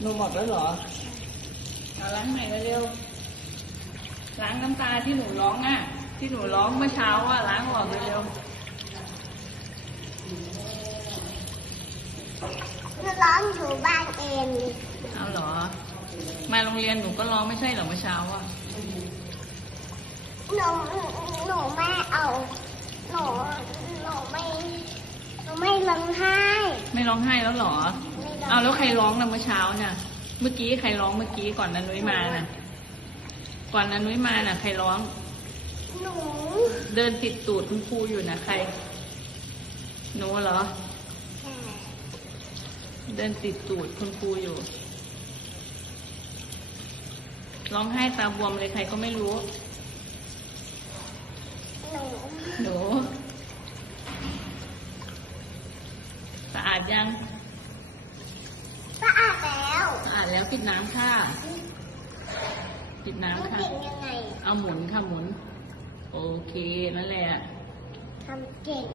หนูหมดแล้วเหรอเอาล้างใหม่เร็วๆล้างน้ำตาที่หนูร้องอะ ที่หนูร้องเมื่อเช้าอะล้างออกเร็วหนูร้องอยู่บ้านเองๆเอาเหรอ มาโรงเรียนหนูก็ร้องไม่ใช่เหรอเมื่อเช้าอะหนูหนูไม่เอาหนูหนูไม่หนูไม่ร้องไห้ ไม่ร้องไห้แล้วเหรอไม่ร้อง เอาแล้วใครร้องนะเมื่อเช้าน่ะ เมื่อกี้ใครร้องเมื่อกี้ก่อนนันนุ้ยมาน่ะ ก่อนนันนุ้ยมาน่ะ ใครร้อง หนู เดินติดตูดคุณครูอยู่นะใครหนูเหรอ เดินติดตูดคุณครูอยู่ ร้องไห้ตาบวมเลยใครก็ไม่รู้ หนู หนู สะอาดยัง สะอาดแล้ว สะอาด แล้วปิดน้ำค่ะ ปิดหนูน้ำค่ะเก่งยังไงเอาหมุนค่ะหมุน โอเค นั่นแหละ ทำเก่ง